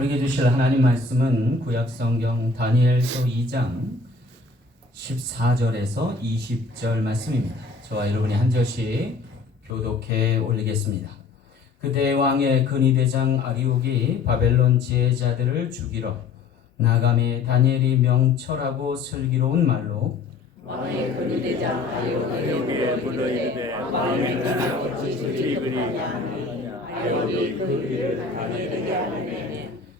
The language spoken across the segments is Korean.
우리에게 주실 하나님 말씀은 구약성경 다니엘서 2장 14절에서 20절 말씀입니다. 저와 여러분이 한 절씩 교독해 올리겠습니다. 그때 왕의 근위대장 아리옥이 바벨론 지혜자들을 죽이러 나감에 다니엘이 명철하고 슬기로운 말로 왕의 근위대장 아리옥에게 물어이르되 왕의 나라로 지식이 그리하니 아리옥이 그 일을 다니엘에게 하느니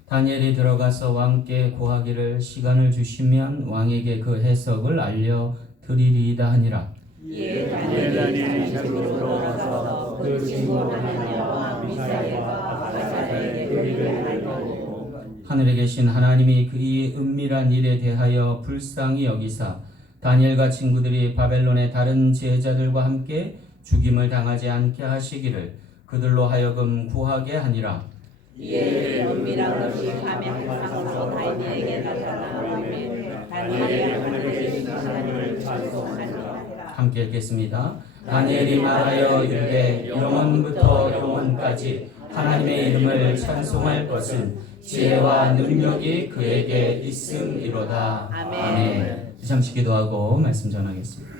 다니엘이 들어가서 왕께 구하기를 시간을 주시면 왕에게 그 해석을 알려드리리이다 하니라. 이에 다니엘이 자기로 돌아가서 그 증거 하나님과 미사엘과 아사엘에게 그리를 알고 하늘에 계신 하나님이 그의 은밀한 일에 대하여 불쌍히 여기사 다니엘과 친구들이 바벨론의 다른 지혜자들과 함께 죽임을 당하지 않게 하시기를 그들로 하여금 구하게 하니라. 이에 은밀한 것이 밤에 항상 다니엘에게 나타나며 다니엘이 하늘에 계신 하나님을 찬송하니라. 함께 읽겠습니다. 다니엘이 말하여 이르되 영원부터 영원까지 하나님의 이름을 찬송할 것은 지혜와 능력이 그에게 있음이로다. 아멘. 잠시 기도하고 말씀 전하겠습니다.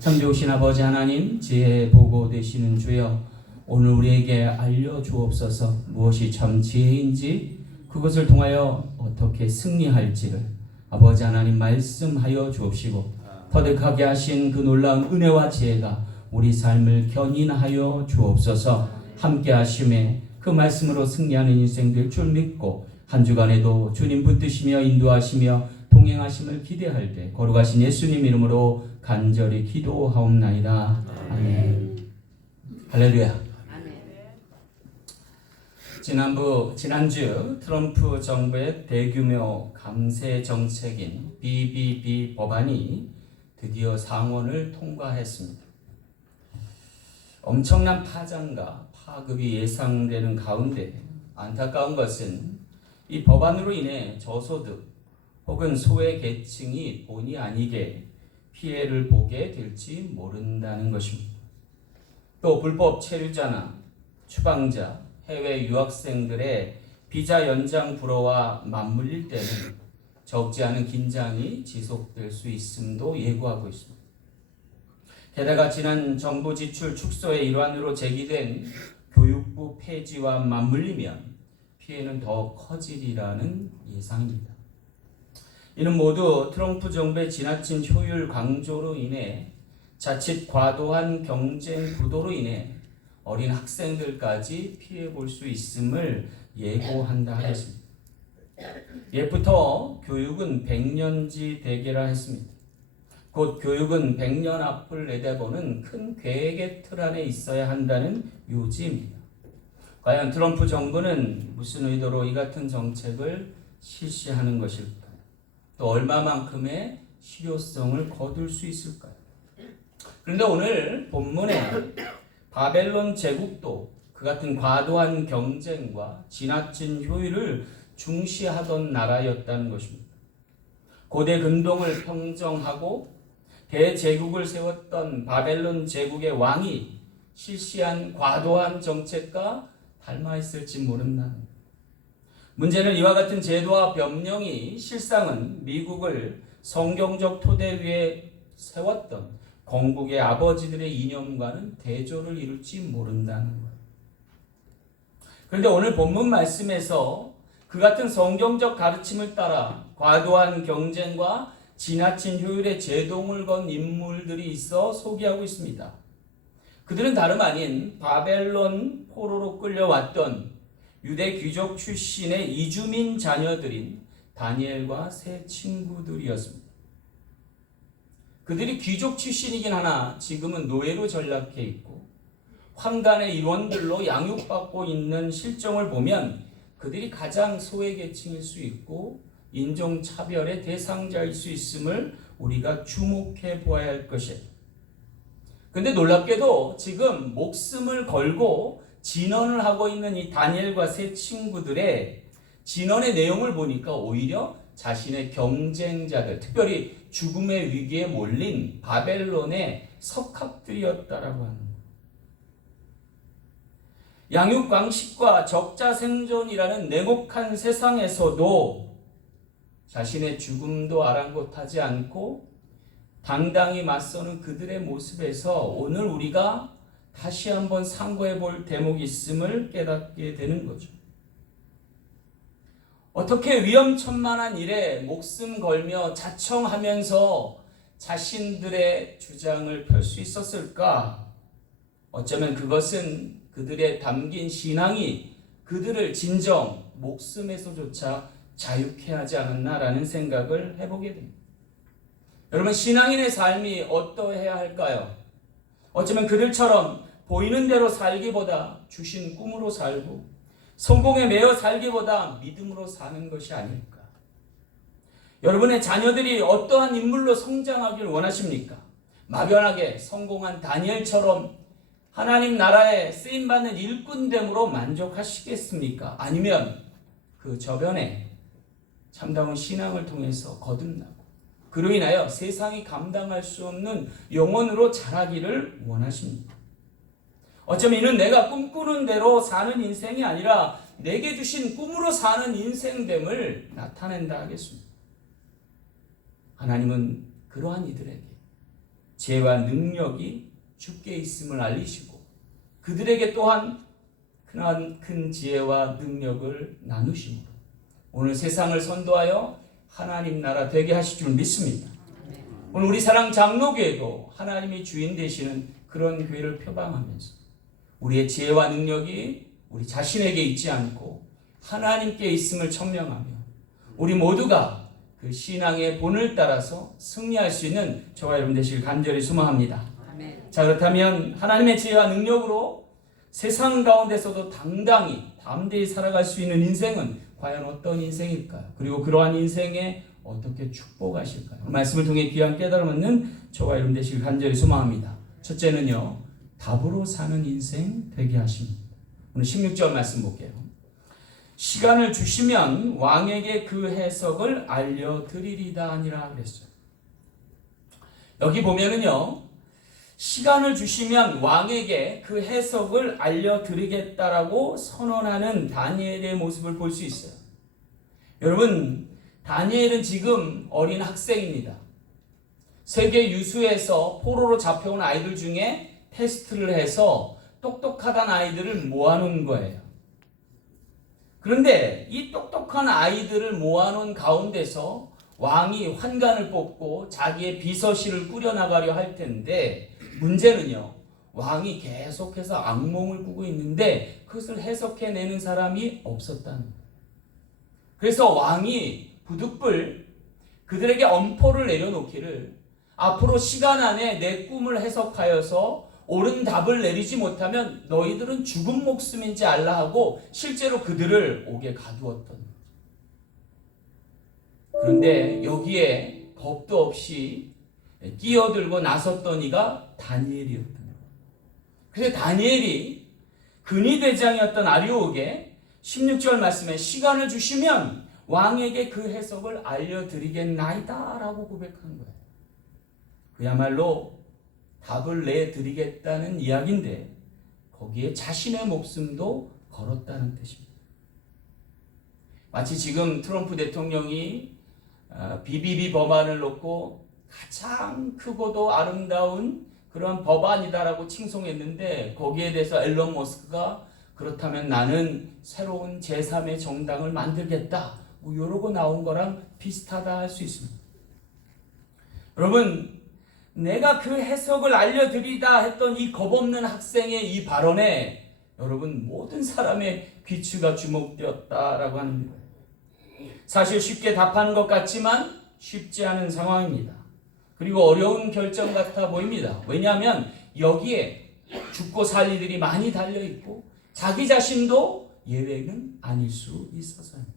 참 좋으신 아버지 하나님, 지혜 보고 되시는 주여, 오늘 우리에게 알려주옵소서. 무엇이 참 지혜인지, 그것을 통하여 어떻게 승리할지를 아버지 하나님 말씀하여 주옵시고, 터득하게 하신 그 놀라운 은혜와 지혜가 우리 삶을 견인하여 주옵소서. 함께 하심에 그 말씀으로 승리하는 인생 될 줄 믿고 한 주간에도 주님 붙드시며 인도하시며 동행하심을 기대할 때 거룩하신 예수님 이름으로 간절히 기도하옵나이다. 아멘. 할렐루야. 지난주 트럼프 정부의 대규모 감세 정책인 BBB 법안이 드디어 상원을 통과했습니다. 엄청난 파장과 파급이 예상되는 가운데 안타까운 것은 이 법안으로 인해 저소득 혹은 소외계층이 본의 아니게 피해를 보게 될지 모른다는 것입니다. 또 불법 체류자나 추방자, 해외 유학생들의 비자 연장 불허와 맞물릴 때는 적지 않은 긴장이 지속될 수 있음도 예고하고 있습니다. 게다가 지난 정부 지출 축소의 일환으로 제기된 교육부 폐지와 맞물리면 피해는 더 커지리라는 예상입니다. 이는 모두 트럼프 정부의 지나친 효율 강조로 인해 자칫 과도한 경쟁 구도로 인해 어린 학생들까지 피해 볼 수 있음을 예고한다 하겠습니다. 옛부터 교육은 백년지 대계라 했습니다. 곧 교육은 100년 앞을 내다보는 큰 계획의 틀 안에 있어야 한다는 요지입니다. 과연 트럼프 정부는 무슨 의도로 이 같은 정책을 실시하는 것일까? 또 얼마만큼의 실효성을 거둘 수 있을까요? 그런데 오늘 본문에 바벨론 제국도 그 같은 과도한 경쟁과 지나친 효율을 중시하던 나라였다는 것입니다. 고대 근동을 평정하고 대제국을 세웠던 바벨론 제국의 왕이 실시한 과도한 정책과 닮아있을지 모른다는 것. 문제는 이와 같은 제도와 변명이 실상은 미국을 성경적 토대 위에 세웠던 건국의 아버지들의 이념과는 대조를 이룰지 모른다는 거예요. 그런데 오늘 본문 말씀에서 그 같은 성경적 가르침을 따라 과도한 경쟁과 지나친 효율에 제동을 건 인물들이 있어 소개하고 있습니다. 그들은 다름 아닌 바벨론 포로로 끌려왔던 유대 귀족 출신의 이주민 자녀들인 다니엘과 세 친구들이었습니다. 그들이 귀족 출신이긴 하나 지금은 노예로 전락해 있고 황간의 일원들로 양육받고 있는 실정을 보면 그들이 가장 소외계층일 수 있고 인종차별의 대상자일 수 있음을 우리가 주목해 보아야 할 것이에요. 그런데 놀랍게도 지금 목숨을 걸고 진언을 하고 있는 이 다니엘과 세 친구들의 진언의 내용을 보니까 오히려 자신의 경쟁자들, 특별히 죽음의 위기에 몰린 바벨론의 석학들이었다라고 하는 거예요. 양육강식과 적자생존이라는 냉혹한 세상에서도 자신의 죽음도 아랑곳하지 않고 당당히 맞서는 그들의 모습에서 오늘 우리가 다시 한번 상고해 볼 대목이 있음을 깨닫게 되는 거죠. 어떻게 위험천만한 일에 목숨 걸며 자청하면서 자신들의 주장을 펼 수 있었을까? 어쩌면 그것은 그들의 담긴 신앙이 그들을 진정 목숨에서조차 자유케 하지 않았나라는 생각을 해보게 됩니다. 여러분, 신앙인의 삶이 어떠해야 할까요? 어쩌면 그들처럼 보이는 대로 살기보다 주신 꿈으로 살고 성공에 매여 살기보다 믿음으로 사는 것이 아닐까? 여러분의 자녀들이 어떠한 인물로 성장하길 원하십니까? 막연하게 성공한 다니엘처럼 하나님 나라에 쓰임받는 일꾼됨으로 만족하시겠습니까? 아니면 그 저변에 참다운 신앙을 통해서 거듭나고 그로 인하여 세상이 감당할 수 없는 영혼으로 자라기를 원하십니다. 어쩌면 이는 내가 꿈꾸는 대로 사는 인생이 아니라 내게 주신 꿈으로 사는 인생됨을 나타낸다 하겠습니다. 하나님은 그러한 이들에게 지혜와 능력이 주께 있음을 알리시고 그들에게 또한 큰 지혜와 능력을 나누심으로 오늘 세상을 선도하여 하나님 나라 되게 하실 줄 믿습니다. 오늘 우리 사랑 장로교회도 하나님이 주인 되시는 그런 교회를 표방하면서 우리의 지혜와 능력이 우리 자신에게 있지 않고 하나님께 있음을 천명하며 우리 모두가 그 신앙의 본을 따라서 승리할 수 있는 저와 여러분 되시길 간절히 소망합니다. 아멘. 자, 그렇다면 하나님의 지혜와 능력으로 세상 가운데서도 당당히 담대히 살아갈 수 있는 인생은 과연 어떤 인생일까요? 그리고 그러한 인생에 어떻게 축복하실까요? 말씀을 통해 귀한 깨달음 얻는 저와 여러분 되시길 간절히 소망합니다. 첫째는요, 답으로 사는 인생 되게 하십니다. 오늘 16절 말씀 볼게요. 시간을 주시면 왕에게 그 해석을 알려드리리다 아니라 그랬어요. 여기 보면은요, 시간을 주시면 왕에게 그 해석을 알려드리겠다라고 선언하는 다니엘의 모습을 볼 수 있어요. 여러분, 다니엘은 지금 어린 학생입니다. 세계 유수에서 포로로 잡혀온 아이들 중에 테스트를 해서 똑똑하다는 아이들을 모아놓은 거예요. 그런데 이 똑똑한 아이들을 모아놓은 가운데서 왕이 환관을 뽑고 자기의 비서실을 꾸려나가려 할 텐데 문제는요, 왕이 계속해서 악몽을 꾸고 있는데 그것을 해석해내는 사람이 없었다는 거예요. 그래서 왕이 부득불 그들에게 엄포를 내려놓기를 앞으로 시간 안에 내 꿈을 해석하여서 옳은 답을 내리지 못하면 너희들은 죽은 목숨인지 알라 하고 실제로 그들을 옥에 가두었던 거죠. 그런데 여기에 겁도 없이 끼어들고 나섰던 이가 다니엘이었던 거예요. 그래서 다니엘이 근위대장이었던 아리옥에 16절 말씀에 시간을 주시면 왕에게 그 해석을 알려드리겠나이다 라고 고백한 거예요. 그야말로 답을 내드리겠다는 이야기인데 거기에 자신의 목숨도 걸었다는 뜻입니다. 마치 지금 트럼프 대통령이 BBB 법안을 놓고 가장 크고도 아름다운 그런 법안이다라고 칭송했는데 거기에 대해서 앨런 머스크가 그렇다면 나는 새로운 제3의 정당을 만들겠다 뭐 이러고 나온 거랑 비슷하다 할 수 있습니다. 여러분, 내가 그 해석을 알려드리다 했던 이 겁없는 학생의 이 발언에 여러분 모든 사람의 귀추가 주목되었다라고 하는 거예요. 사실 쉽게 답하는 것 같지만 쉽지 않은 상황입니다. 그리고 어려운 결정 같아 보입니다. 왜냐하면 여기에 죽고 살 일들이 많이 달려있고 자기 자신도 예외는 아닐 수 있어서입니다.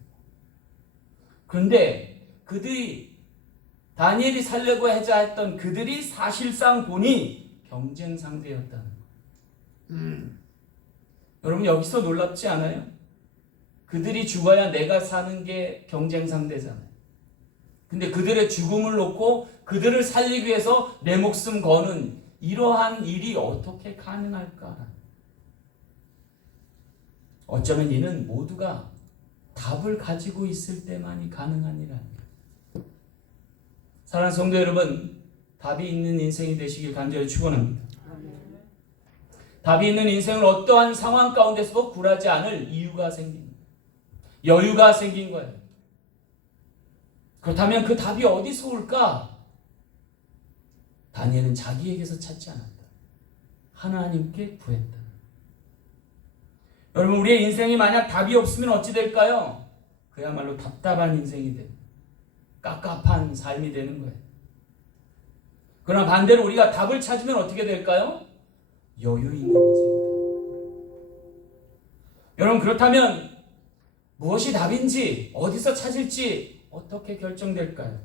그런데 그들이 다니엘이 살려고 하자 했던 그들이 사실상 본이 경쟁 상대였다는 거예요. 여러분 여기서 놀랍지 않아요? 그들이 죽어야 내가 사는 게 경쟁 상대잖아요. 근데 그들의 죽음을 놓고 그들을 살리기 위해서 내 목숨 거는 이러한 일이 어떻게 가능할까? 어쩌면 이는 모두가 답을 가지고 있을 때만이 가능한 일 아닙니까? 사랑하는 성도 여러분, 답이 있는 인생이 되시길 간절히 축원합니다. 답이 있는 인생을 어떠한 상황 가운데서도 굴하지 않을 이유가 생깁니다. 여유가 생긴 거예요. 그렇다면 그 답이 어디서 올까? 다니엘은 자기에게서 찾지 않았다. 하나님께 구했다. 여러분, 우리의 인생이 만약 답이 없으면 어찌 될까요? 그야말로 답답한 인생이 됩니다. 깝깝한 삶이 되는 거예요. 그러나 반대로 우리가 답을 찾으면 어떻게 될까요? 여유 있는 인생이 됩니다. 여러분, 그렇다면 무엇이 답인지, 어디서 찾을지 어떻게 결정될까요?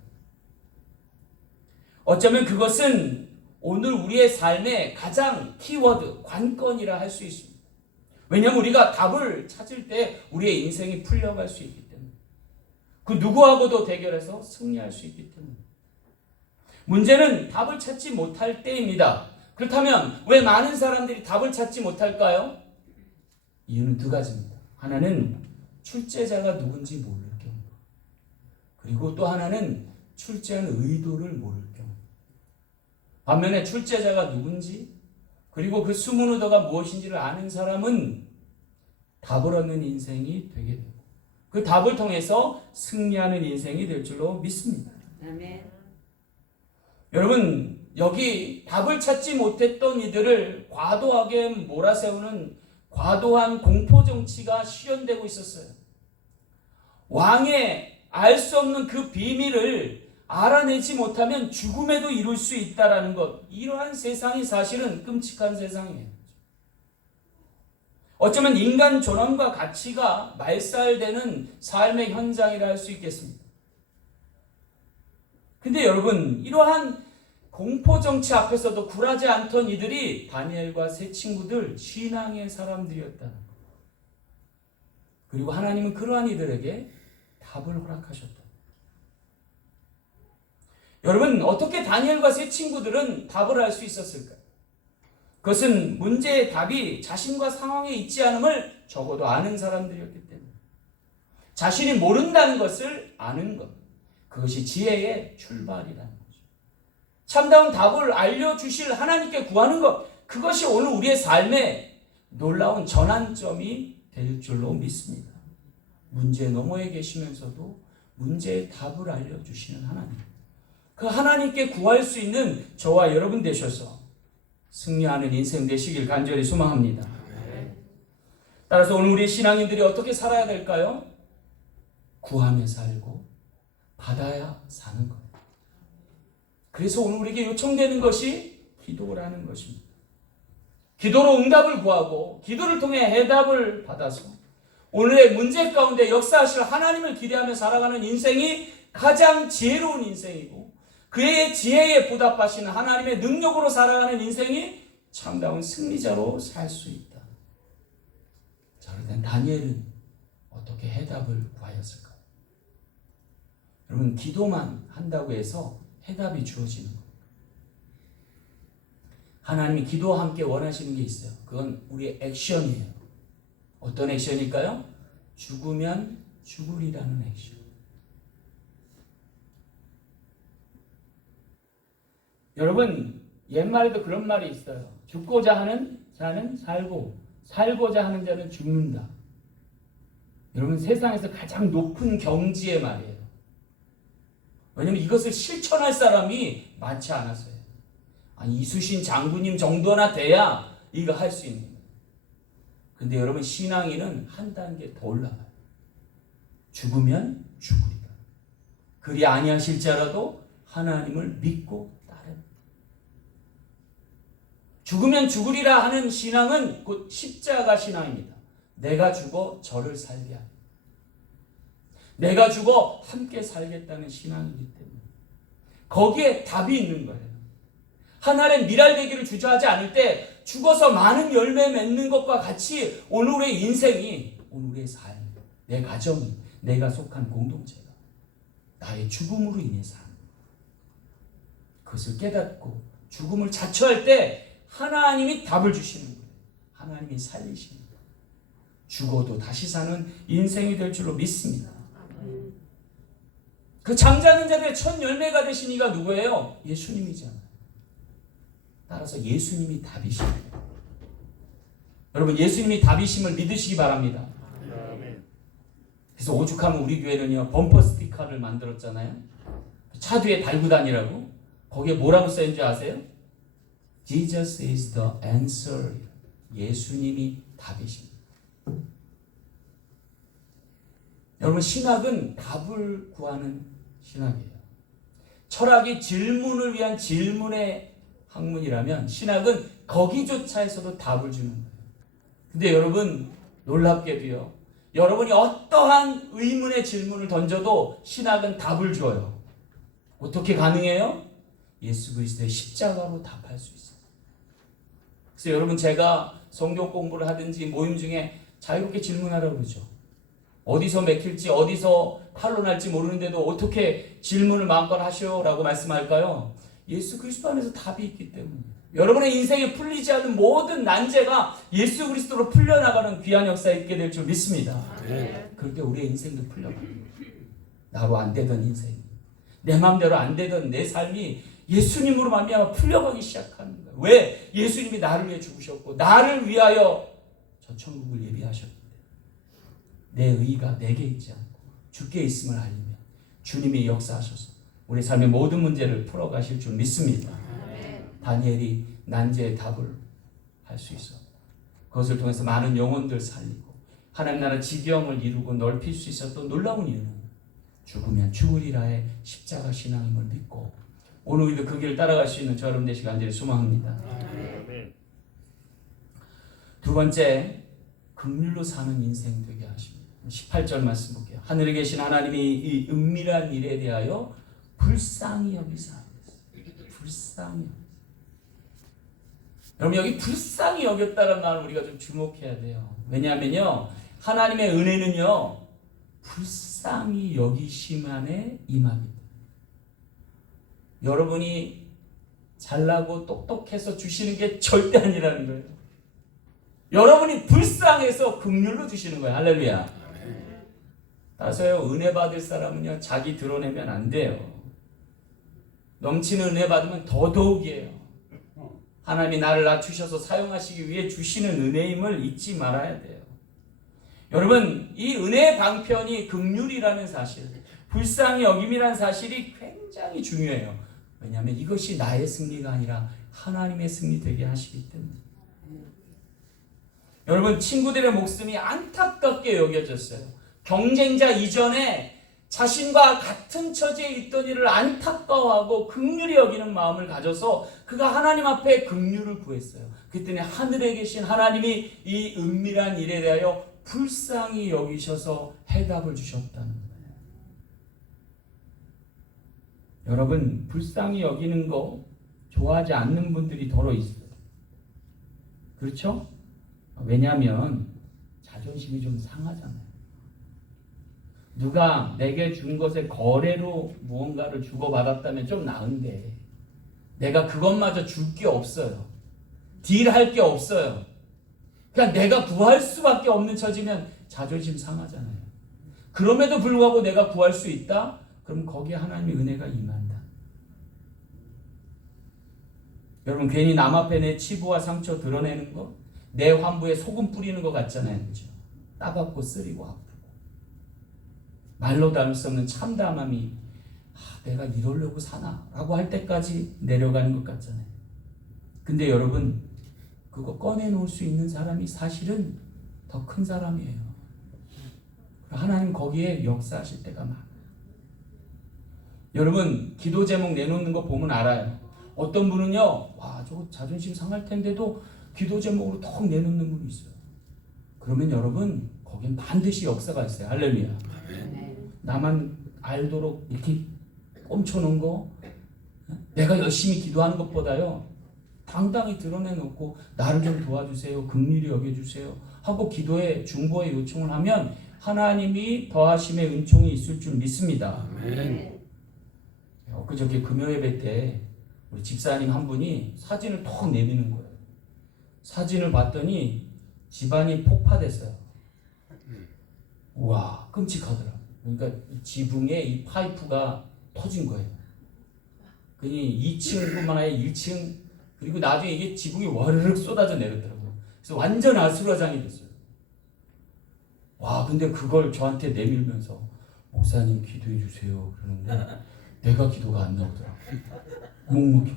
어쩌면 그것은 오늘 우리의 삶의 가장 키워드, 관건이라 할 수 있습니다. 왜냐하면 우리가 답을 찾을 때 우리의 인생이 풀려갈 수 있기 때문에, 그 누구하고도 대결해서 승리할 수 있기 때문에. 문제는 답을 찾지 못할 때입니다. 그렇다면 왜 많은 사람들이 답을 찾지 못할까요? 이유는 두 가지입니다. 하나는 출제자가 누군지 모를 경우, 그리고 또 하나는 출제한 의도를 모를 경우. 반면에 출제자가 누군지, 그리고 그 숨은 의도가 무엇인지를 아는 사람은 답을 얻는 인생이 되게 되고, 그 답을 통해서 승리하는 인생이 될 줄로 믿습니다. 아멘. 여러분, 여기 답을 찾지 못했던 이들을 과도하게 몰아세우는 과도한 공포정치가 실현되고 있었어요. 왕의 알 수 없는 그 비밀을 알아내지 못하면 죽음에도 이룰 수 있다는 것, 이러한 세상이 사실은 끔찍한 세상이에요. 어쩌면 인간 존엄과 가치가 말살되는 삶의 현장이라 할 수 있겠습니다. 근데 여러분, 이러한 공포정치 앞에서도 굴하지 않던 이들이 다니엘과 세 친구들 신앙의 사람들이었다는 것. 그리고 하나님은 그러한 이들에게 답을 허락하셨다. 여러분, 어떻게 다니엘과 세 친구들은 답을 할 수 있었을까요? 그것은 문제의 답이 자신과 상황에 있지 않음을 적어도 아는 사람들이었기 때문에, 자신이 모른다는 것을 아는 것, 그것이 지혜의 출발이라는 거죠. 참다운 답을 알려주실 하나님께 구하는 것, 그것이 오늘 우리의 삶의 놀라운 전환점이 될 줄로 믿습니다. 문제 너머에 계시면서도 문제의 답을 알려주시는 하나님, 그 하나님께 구할 수 있는 저와 여러분 되셔서 승리하는 인생 되시길 간절히 소망합니다. 따라서 오늘 우리 신앙인들이 어떻게 살아야 될까요? 구하며 살고 받아야 사는 거예요. 그래서 오늘 우리에게 요청되는 것이 기도라는 것입니다. 기도로 응답을 구하고 기도를 통해 해답을 받아서 오늘의 문제 가운데 역사하실 하나님을 기대하며 살아가는 인생이 가장 지혜로운 인생이고, 그의 지혜에 보답하시는 하나님의 능력으로 살아가는 인생이 참다운 승리자로 살 수 있다. 자, 그런데 다니엘은 어떻게 해답을 구하였을까요? 여러분, 기도만 한다고 해서 해답이 주어지는 겁니다. 하나님이 기도와 함께 원하시는 게 있어요. 그건 우리의 액션이에요. 어떤 액션일까요? 죽으면 죽으리라는 액션. 여러분, 옛말에도 그런 말이 있어요. 죽고자 하는 자는 살고, 살고자 하는 자는 죽는다. 여러분, 세상에서 가장 높은 경지의 말이에요. 왜냐면 이것을 실천할 사람이 많지 않아서요. 아니, 이수신 장군님 정도나 돼야 이거 할 수 있는 거예요. 근데 여러분, 신앙인은 한 단계 더 올라가요. 죽으면 죽으리라. 그리 아니하실지라도 하나님을 믿고 죽으면 죽으리라 하는 신앙은 곧 십자가 신앙입니다. 내가 죽어 저를 살게 하리. 내가 죽어 함께 살겠다는 신앙이기 때문에 거기에 답이 있는 거예요. 하나님의 미랄되기를 주저하지 않을 때 죽어서 많은 열매 맺는 것과 같이 오늘 우리의 인생이, 오늘 우리의 삶, 내 가정이, 내가 속한 공동체가 나의 죽음으로 인해서 하는 거예요. 그것을 깨닫고 죽음을 자처할 때 하나님이 답을 주시는 거예요. 하나님이 살리시는 거예요. 죽어도 다시 사는 인생이 될 줄로 믿습니다. 그 잠자는 자들의 첫 열매가 되신 이가 누구예요? 예수님이잖아요. 따라서 예수님이 답이십니다. 여러분, 예수님이 답이심을 믿으시기 바랍니다. 그래서 오죽하면 우리 교회는요, 범퍼 스티커를 만들었잖아요. 차 뒤에 달고 다니라고. 거기에 뭐라고 써있는지 아세요? Jesus is the answer. 예수님이 답이십니다. 여러분, 신학은 답을 구하는 신학이에요. 철학이 질문을 위한 질문의 학문이라면 신학은 거기조차에서도 답을 주는 거예요. 근데 여러분, 놀랍게도요, 여러분이 어떠한 의문의 질문을 던져도 신학은 답을 줘요. 어떻게 가능해요? 예수 그리스도의 십자가로 답할 수 있어요. 그래서 여러분, 제가 성경 공부를 하든지 모임 중에 자유롭게 질문하라고 그러죠. 어디서 맥힐지 어디서 탄론할지 모르는데도 어떻게 질문을 마음껏 하시오라고 말씀할까요? 예수 그리스도 안에서 답이 있기 때문이에요. 여러분의 인생에 풀리지 않는 모든 난제가 예수 그리스도로 풀려나가는 귀한 역사에 있게 될 줄 믿습니다. 그럴 때 우리의 인생도 풀려갑니다. 나로 안 되던 인생, 내 마음대로 안 되던 내 삶이 예수님으로 말미암아 풀려가기 시작하는 거예요. 왜? 예수님이 나를 위해 죽으셨고 나를 위하여 저 천국을 예비하셨기 때문에 내 의가 내게 있지 않고 주께 있음을 알리며 주님이 역사하셔서 우리 삶의 모든 문제를 풀어가실 줄 믿습니다. 다니엘이 난제의 답을 할 수 있어. 그것을 통해서 많은 영혼들 살리고 하나님 나라 지경을 이루고 넓힐 수 있었던 놀라운 이유는 죽으면 죽으리라의 십자가 신앙임을 믿고 오늘 우리도 그 길을 따라갈 수 있는 저 여러분 되시기 간절히 소망합니다. 두 번째, 긍휼로 사는 인생 되게 하십니다. 18절 말씀 볼게요. 하늘에 계신 하나님이 이 은밀한 일에 대하여 불쌍히 여기사 불쌍히. 여러분, 여기 불쌍히 여겼다는 말을 우리가 좀 주목해야 돼요. 왜냐하면요, 하나님의 은혜는요, 불쌍히 여기심 안에 임합니다. 여러분이 잘나고 똑똑해서 주시는 게 절대 아니라는 거예요. 여러분이 불쌍해서 긍휼로 주시는 거예요. 할렐루야. 따라서요, 은혜 받을 사람은요, 자기 드러내면 안 돼요. 넘치는 은혜 받으면 더더욱이에요. 하나님이 나를 낮추셔서 사용하시기 위해 주시는 은혜임을 잊지 말아야 돼요. 여러분, 이 은혜의 방편이 긍휼이라는 사실, 불쌍히 여김이라는 사실이 굉장히 중요해요. 왜냐하면 이것이 나의 승리가 아니라 하나님의 승리 되게 하시기 때문에. 여러분, 친구들의 목숨이 안타깝게 여겨졌어요. 경쟁자 이전에 자신과 같은 처지에 있던 이를 안타까워하고 긍휼히 여기는 마음을 가져서 그가 하나님 앞에 긍휼을 구했어요. 그랬더니 하늘에 계신 하나님이 이 은밀한 일에 대하여 불쌍히 여기셔서 해답을 주셨다는 거예요. 여러분, 불쌍히 여기는 거 좋아하지 않는 분들이 더러 있어요. 그렇죠? 왜냐하면 자존심이 좀 상하잖아요. 누가 내게 준 것에 거래로 무언가를 주고받았다면 좀 나은데 내가 그것마저 줄 게 없어요. 딜할 게 없어요. 그냥 내가 구할 수밖에 없는 처지면 자존심 상하잖아요. 그럼에도 불구하고 내가 구할 수 있다? 그럼 거기에 하나님의 은혜가 임한다. 여러분, 괜히 남 앞에 내 치부와 상처 드러내는 거, 내 환부에 소금 뿌리는 것 같잖아요. 그렇죠? 따갑고 쓰리고 아프고 말로 담을 수 없는 참담함이 내가 이러려고 사나? 라고 할 때까지 내려가는 것 같잖아요. 근데 여러분, 그거 꺼내놓을 수 있는 사람이 사실은 더 큰 사람이에요. 하나님 거기에 역사하실 때가 많아요. 여러분, 기도 제목 내놓는 거 보면 알아요. 어떤 분은요, 와, 저거 자존심 상할 텐데도 기도 제목으로 턱 내놓는 분이 있어요. 그러면 여러분, 거기엔 반드시 역사가 있어요. 할렐루야. 나만 알도록 이렇게 꼼쳐놓은 거, 내가 열심히 기도하는 것보다요, 당당히 드러내놓고 나를 좀 도와주세요, 긍휼히 여겨주세요 하고 기도에 중보에 요청을 하면 하나님이 더하심의 은총이 있을 줄 믿습니다. 엊그저께 금요예배 때 우리 집사님 한 분이 사진을 턱 내미는 거예요. 사진을 봤더니 집안이 폭파됐어요. 우와, 끔찍하더라고요. 그러니까 지붕에 이 파이프가 터진 거예요. 그니 2층뿐만 아니라 1층, 그리고 나중에 이게 지붕이 와르륵 쏟아져 내렸더라고요. 그래서 완전 아수라장이 됐어요. 와, 근데 그걸 저한테 내밀면서 목사님 기도해 주세요 그러는데 내가 기도가 안 나오더라고요. 묵묵히.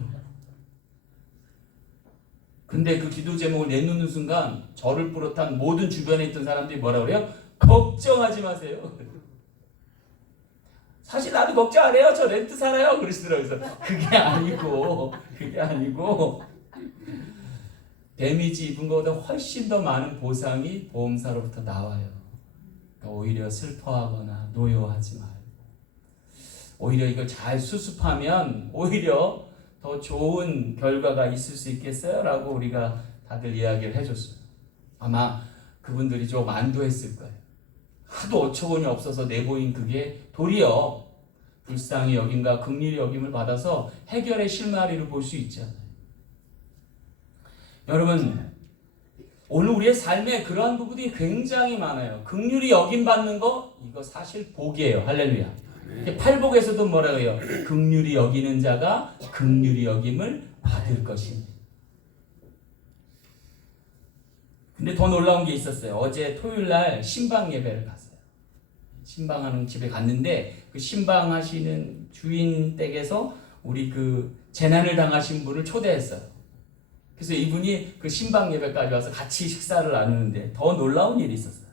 근데 그 기도 제목을 내놓는 순간 저를 비롯한 모든 주변에 있던 사람들이 뭐라 그래요? 걱정하지 마세요. 사실 나도 걱정 안 해요. 저 렌트 살아요. 그러시더라고요. 그래서 그게 아니고 데미지 입은 것보다 훨씬 더 많은 보상이 보험사로부터 나와요. 그러니까 오히려 슬퍼하거나 노여워하지 말고 오히려 이걸 잘 수습하면 오히려 더 좋은 결과가 있을 수 있겠어요? 라고 우리가 다들 이야기를 해줬어요. 아마 그분들이 좀 안도했을 거예요. 하도 어처구니 없어서 내보인 그게 도리어 불쌍히 여김과 긍휼히 여김을 받아서 해결의 실마리를 볼 수 있잖아요. 여러분, 오늘 우리의 삶에 그러한 부분이 굉장히 많아요. 긍휼히 여김 받는 거 이거 사실 복이에요. 할렐루야. 팔복에서도 뭐라고 해요? 긍휼히 여기는 자가 긍휼히 여김을 받을 것입니다. 근데 더 놀라운 게 있었어요. 어제 토요일 날 신방 예배를 갔어요. 신방하는 집에 갔는데 그 신방하시는 주인 댁에서 우리 그 재난을 당하신 분을 초대했어요. 그래서 이분이 그 신방 예배까지 와서 같이 식사를 나누는데 더 놀라운 일이 있었어요.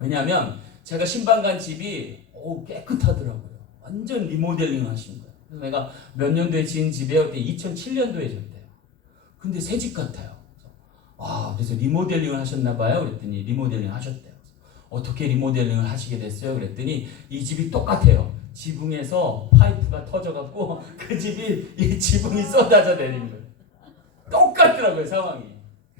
왜냐하면 제가 신방 간 집이 깨끗하더라고요. 완전 리모델링 하신 거예요. 그래서 내가 몇 년도에 지은 집이에요? 그때 2007년도에 지었대요. 근데 새 집 같아요. 그래서 리모델링을 하셨나 봐요. 그랬더니 리모델링 하셨대요. 어떻게 리모델링을 하시게 됐어요? 그랬더니 이 집이 똑같아요. 지붕에서 파이프가 터져갖고 그 집이 이 지붕이 쏟아져 내린 거예요. 똑같더라고요, 상황이.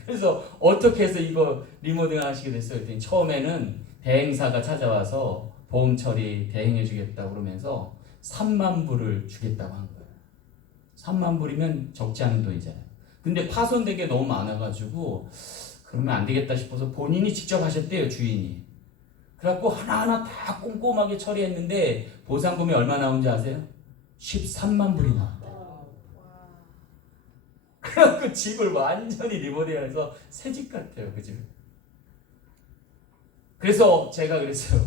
그래서 어떻게 해서 이거 리모델링 하시게 됐어요? 그랬더니 처음에는 대행사가 찾아와서 보험 처리 대행해 주겠다고 그러면서 3만 불을 주겠다고 한 거예요. 3만 불이면 적지 않은 돈이잖아요. 근데 파손된 게 너무 많아가지고 그러면 안 되겠다 싶어서 본인이 직접 하셨대요, 주인이. 그래갖고 하나하나 다 꼼꼼하게 처리했는데 보상금이 얼마 나온지 아세요? 13만 불이 나왔대요. 그래갖고 집을 완전히 리모델링해서 새 집 같아요, 그 집. 그래서 제가 그랬어요.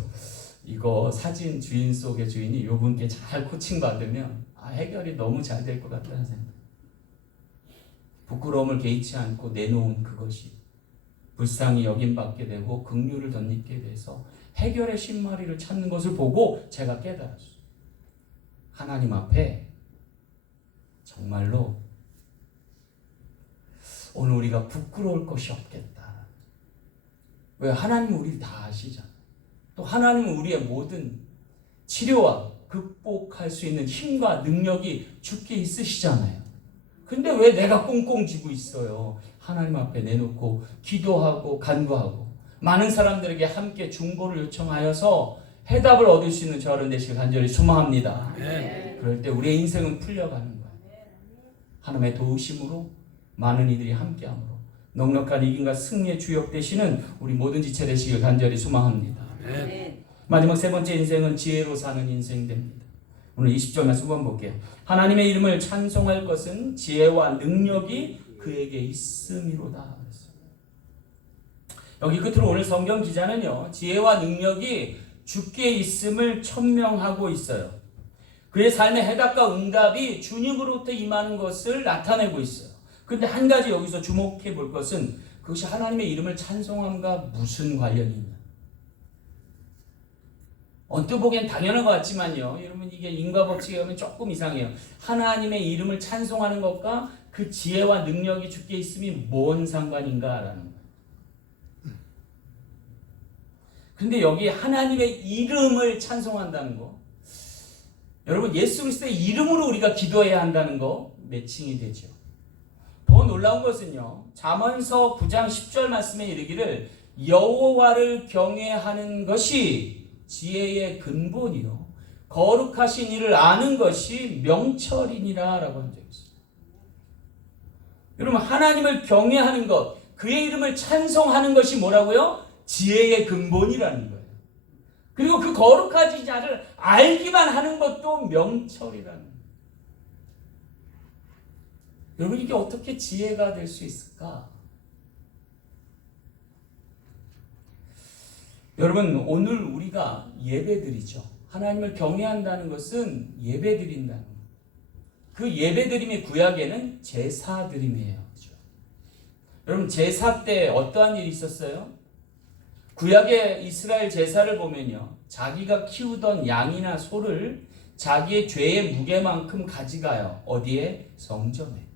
이거 사진 주인 속의 주인이 이분께 잘 코칭 받으면 해결이 너무 잘 될 것 같다는 생각. 부끄러움을 개의치 않고 내놓은 그것이 불쌍히 여김받게 되고 긍휼을 덧입게 돼서 해결의 신마리를 찾는 것을 보고 제가 깨달았어요. 하나님 앞에 정말로 오늘 우리가 부끄러울 것이 없겠다. 왜? 하나님은 우리를 다 아시잖아요. 또 하나님은 우리의 모든 치료와 극복할 수 있는 힘과 능력이 주께 있으시잖아요. 근데 왜 내가 꽁꽁 쥐고 있어요? 하나님 앞에 내놓고 기도하고 간구하고 많은 사람들에게 함께 중보를 요청하여서 해답을 얻을 수 있는 저를 되시길 간절히 소망합니다. 그럴 때 우리의 인생은 풀려가는 거예요. 하나님의 도우심으로 많은 이들이 함께함으로 넉넉한 이김과 승리의 주역 되시는 우리 모든 지체 되시길 간절히 소망합니다. 마지막 세 번째 인생은 지혜로 사는 인생 됩니다. 오늘 20절 말씀 한번 볼게요. 하나님의 이름을 찬송할 것은 지혜와 능력이 그에게 있음이로다. 여기 끝으로 오늘 성경 기자는요, 지혜와 능력이 주께 있음을 천명하고 있어요. 그의 삶의 해답과 응답이 주님으로부터 임하는 것을 나타내고 있어요. 그런데 한 가지 여기서 주목해 볼 것은 그것이 하나님의 이름을 찬송함과 무슨 관련이 있냐. 언뜻 보기엔 당연한 것 같지만요, 여러분 이게 인과 법칙에 의하면 조금 이상해요. 하나님의 이름을 찬송하는 것과 그 지혜와 능력이 주께 있음이 뭔 상관인가라는 거예요. 근데 여기 하나님의 이름을 찬송한다는 거, 여러분 예수 그리스도의 이름으로 우리가 기도해야 한다는 거 매칭이 되죠. 더 놀라운 것은요, 잠언서 9장 10절 말씀에 이르기를 여호와를 경외하는 것이 지혜의 근본이요 거룩하신 이를 아는 것이 명철이니라 라고 한 적이 있어요. 여러분 하나님을 경외하는 것, 그의 이름을 찬송하는 것이 뭐라고요? 지혜의 근본이라는 거예요. 그리고 그 거룩하지 자를 알기만 하는 것도 명철이라는 거예요. 여러분, 이게 어떻게 지혜가 될 수 있을까? 여러분, 오늘 우리가 예배드리죠. 하나님을 경외한다는 것은 예배드린다는 거예요. 그 예배드림의 구약에는 제사드림이에요. 그렇죠? 여러분, 제사 때 어떠한 일이 있었어요? 구약의 이스라엘 제사를 보면요, 자기가 키우던 양이나 소를 자기의 죄의 무게만큼 가져가요. 어디에? 성전에.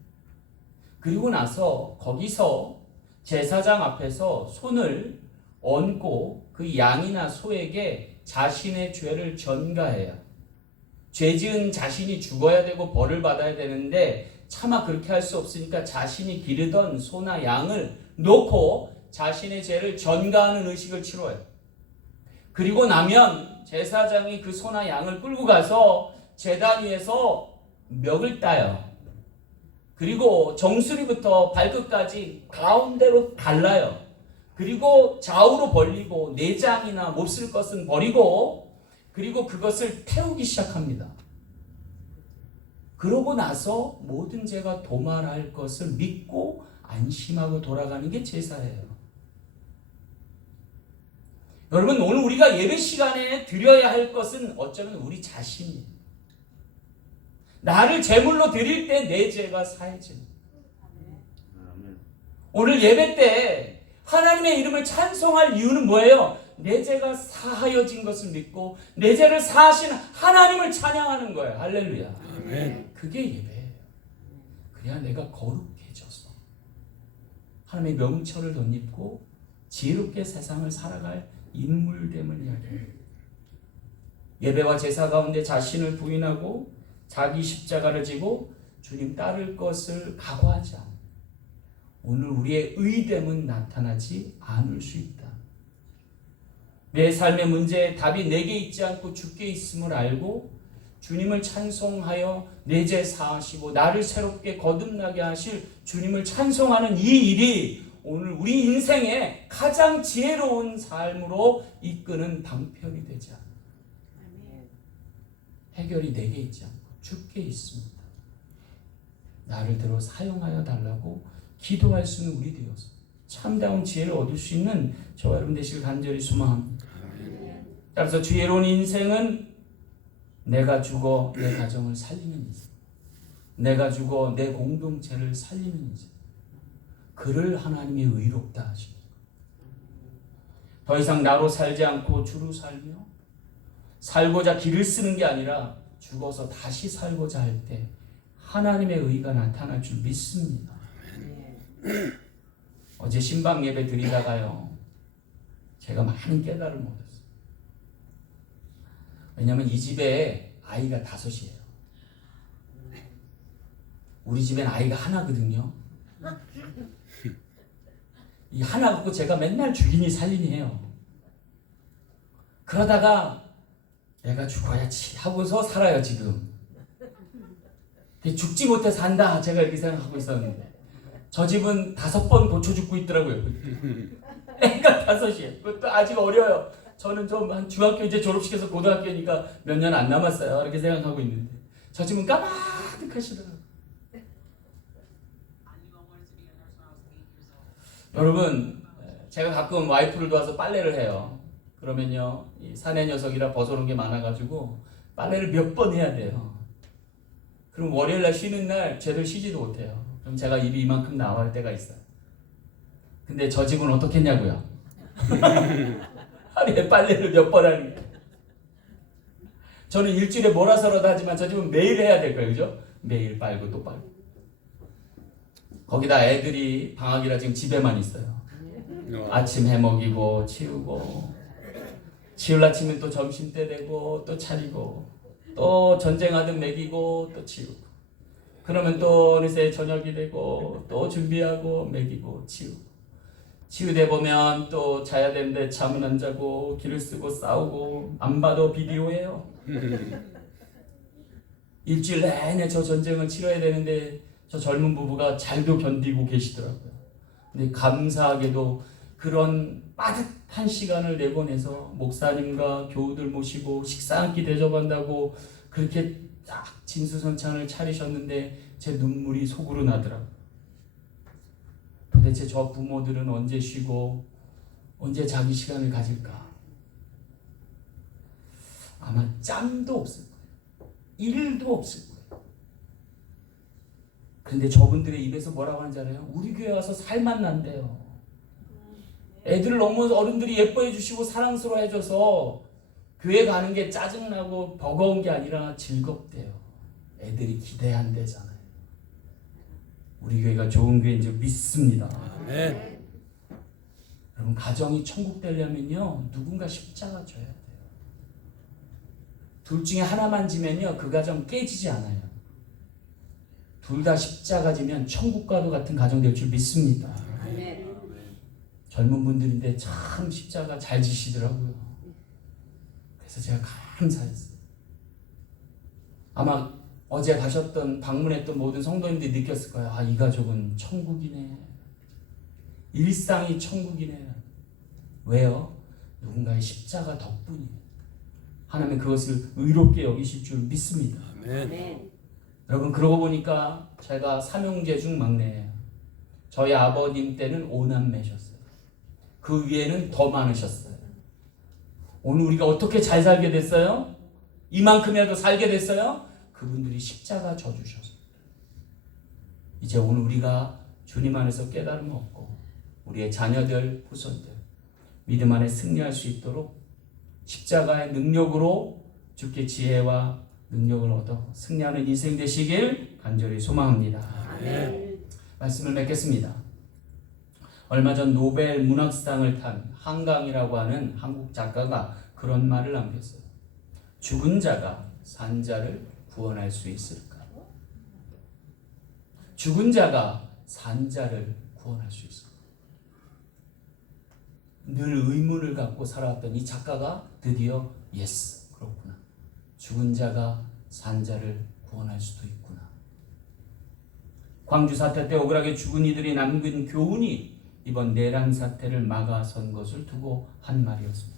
그리고 나서 거기서 제사장 앞에서 손을 얹고 그 양이나 소에게 자신의 죄를 전가해요. 죄 지은 자신이 죽어야 되고 벌을 받아야 되는데 차마 그렇게 할 수 없으니까 자신이 기르던 소나 양을 놓고 자신의 죄를 전가하는 의식을 치러요. 그리고 나면 제사장이 그 소나 양을 끌고 가서 제단 위에서 멱을 따요. 그리고 정수리부터 발끝까지 가운데로 갈라요. 그리고 좌우로 벌리고 내장이나 몹쓸 것은 버리고, 그리고 그것을 태우기 시작합니다. 그러고 나서 모든 죄가 도말할 것을 믿고 안심하고 돌아가는 게 제사예요. 여러분, 오늘 우리가 예배 시간에 드려야 할 것은 어쩌면 우리 자신이에요. 나를 제물로 드릴 때 내 죄가 사해집니다. 오늘 예배 때 하나님의 이름을 찬송할 이유는 뭐예요? 내 죄가 사하여진 것을 믿고 내 죄를 사하신 하나님을 찬양하는 거예요. 할렐루야. 아멘. 그게 예배예요. 그래야 내가 거룩해져서 하나님의 명철을 덧입고 지혜롭게 세상을 살아갈 인물됨을 이야기해요. 예배와 제사 가운데 자신을 부인하고 자기 십자가를 지고 주님 따를 것을 각오하지 않아. 오늘 우리의 의됨은 나타나지 않을 수 있다. 내 삶의 문제에 답이 내게 있지 않고 주께 있음을 알고 주님을 찬송하여 내 죄 사하시고 나를 새롭게 거듭나게 하실 주님을 찬송하는 이 일이 오늘 우리 인생의 가장 지혜로운 삶으로 이끄는 방편이 되지 않아. 해결이 내게 있지 않고 주께 있습니다. 나를 들어 사용하여 달라고 기도할 수 있는 우리 되어서 참다운 지혜를 얻을 수 있는 저와 여러분 되시길 간절히 소망합니다. 따라서 지혜로운 인생은 내가 죽어 내 가정을 살리는 인생, 내가 죽어 내 공동체를 살리는 인생, 그를 하나님이 의롭다 하십니다. 더 이상 나로 살지 않고 주로 살며 살고자 길을 쓰는 게 아니라 죽어서 다시 살고자 할 때 하나님의 의가 나타날 줄 믿습니다. 어제 신방 예배 드리다가요, 제가 많은 깨달음을 얻었어요. 왜냐하면 이 집에 아이가 5이에요. 우리 집엔 아이가 하나거든요. 이 하나 갖고 제가 맨날 죽이니 살리니 해요. 그러다가 내가 죽어야지 하고서 살아요 지금. 죽지 못해 산다 제가 이렇게 생각하고 있었는데 저 집은 5번 고쳐 죽고 있더라고요. 애가 5이에요. 그것도 아직 어려요. 저는 좀 한 중학교 이제 졸업시켜서 고등학교니까 몇 년 안 남았어요. 이렇게 생각하고 있는데 저 집은 까마득하시더라고요. 여러분, 제가 가끔 와이프를 도와서 빨래를 해요. 그러면요, 이 사내 녀석이라 벗어놓은 게 많아가지고 빨래를 몇 번 해야 돼요. 그럼 월요일날 쉬는 날 제대로 쉬지도 못해요. 그럼 제가 입이 이만큼 나올 때가 있어요. 근데 저 집은 어떻게 했냐고요? 하루에 빨래를 몇 번 하는 거예요. 저는 일주일에 몰아서라도 하지만 저 집은 매일 해야 될 거예요. 그죠? 매일 빨고 또 빨고. 거기다 애들이 방학이라 지금 집에만 있어요. 아침 해먹이고 치우고, 치울라 치면 또 점심때 되고 또 차리고, 또 전쟁하듯 먹이고 또 치우고, 그러면 또 어느새 저녁이 되고 또 준비하고 먹이고 치우고, 치우대 보면 또 자야 되는데 잠은 안 자고 기를 쓰고 싸우고, 안 봐도 비디오예요. 일주일 내내 저 전쟁을 치러야 되는데 저 젊은 부부가 잘도 견디고 계시더라고요. 근데 감사하게도 그런 빠듯한 시간을 내보내서 목사님과 교우들 모시고 식사 한 끼 대접한다고 그렇게 딱 진수성찬을 차리셨는데 제 눈물이 속으로 나더라고요. 도대체 저 부모들은 언제 쉬고 언제 자기 시간을 가질까? 아마 짬도 없을 거예요. 일도 없을 거예요. 그런데 저분들의 입에서 뭐라고 하는지 알아요? 우리 교회 와서 살만 난대요. 애들을 너무 어른들이 예뻐해 주시고 사랑스러워 해줘서 교회 가는 게 짜증나고 버거운 게 아니라 즐겁대요. 애들이 기대한대잖아요. 우리 교회가 좋은 교회인 줄 믿습니다. 네. 여러분, 가정이 천국 되려면요, 누군가 십자가 져야 돼요. 둘 중에 하나만 지면요, 그 가정 깨지지 않아요. 둘 다 십자가 지면 천국과도 같은 가정 될 줄 믿습니다. 아멘. 젊은 분들인데 참 십자가 잘 지시더라고요. 그래서 제가 감사했어요. 아마 어제 가셨던 방문했던 모든 성도님들이 느꼈을 거예요. 아, 이 가족은 천국이네. 일상이 천국이네. 왜요? 누군가의 십자가 덕분이에요. 하나님은 그것을 의롭게 여기실 줄 믿습니다. 아멘. 여러분, 그러고 보니까 제가 삼형제 중 막내예요. 저희 아버님 때는 5남매셨어요. 그 위에는 더 많으셨어요. 오늘 우리가 어떻게 잘 살게 됐어요? 이만큼이라도 살게 됐어요? 그분들이 십자가 져주셨어요. 이제 오늘 우리가 주님 안에서 깨달음 얻고 우리의 자녀들, 후손들 믿음 안에 승리할 수 있도록 십자가의 능력으로 주께 지혜와 능력을 얻어 승리하는 인생 되시길 간절히 소망합니다. 아멘. 말씀을 맺겠습니다. 얼마 전 노벨 문학상을 탄 한강이라고 하는 한국 작가가 그런 말을 남겼어요. 죽은 자가 산 자를 구원할 수 있을까? 죽은 자가 산 자를 구원할 수 있을까? 늘 의문을 갖고 살아왔던 이 작가가 드디어 예스, 그렇구나. 죽은 자가 산 자를 구원할 수도 있구나. 광주 사태 때 억울하게 죽은 이들이 남긴 교훈이 이번 내란 사태를 막아선 것을 두고 한 말이었습니다.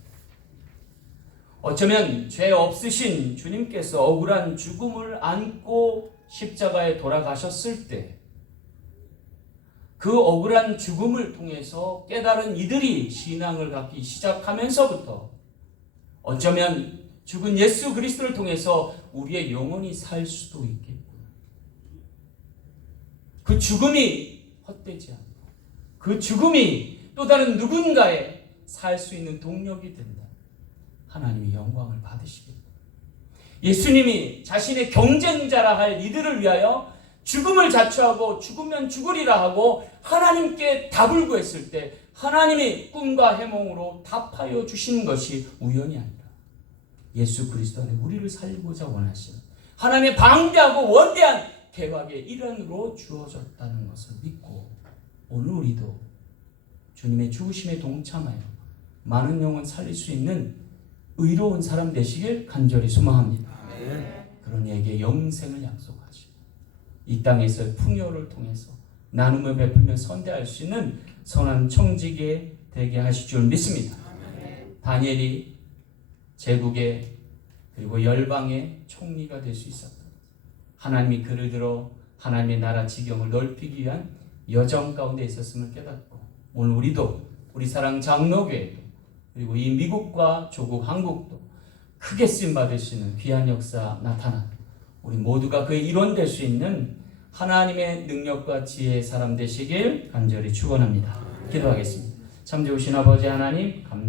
어쩌면 죄 없으신 주님께서 억울한 죽음을 안고 십자가에 돌아가셨을 때 그 억울한 죽음을 통해서 깨달은 이들이 신앙을 갖기 시작하면서부터 어쩌면 죽은 예수 그리스도를 통해서 우리의 영혼이 살 수도 있겠구나. 그 죽음이 헛되지 않고 그 죽음이 또 다른 누군가의 살 수 있는 동력이 된다. 하나님이 영광을 받으시겠다. 예수님이 자신의 경쟁자라 할 이들을 위하여 죽음을 자처하고 죽으면 죽으리라 하고 하나님께 답을 구했을 때 하나님이 꿈과 해몽으로 답하여 주시는 것이 우연이 아니라 예수 그리스도 안에 우리를 살리고자 원하시는 하나님의 방대하고 원대한 계획의 일환으로 주어졌다는 것을 믿고 오늘 우리도 주님의 죽으심에 동참하여 많은 영혼 살릴 수 있는 의로운 사람 되시길 간절히 소망합니다. 그런 이에게 영생을 약속하시고 이 땅에서의 풍요를 통해서 나눔을 베풀며 선대할 수 있는 선한 청지기에 되게 하실 줄 믿습니다. 다니엘이 제국의 그리고 열방의 총리가 될 수 있었다. 하나님이 그를 들어 하나님의 나라 지경을 넓히기 위한 여정 가운데 있었음을 깨닫고 오늘 우리도 우리 사랑 장로교회도 그리고 이 미국과 조국 한국도 크게 쓰임받을 수 있는 귀한 역사 나타나 우리 모두가 그의 일원 될 수 있는 하나님의 능력과 지혜의 사람 되시길 간절히 축원합니다. 기도하겠습니다. 참 좋으신 아버지 하나님 감사합니다.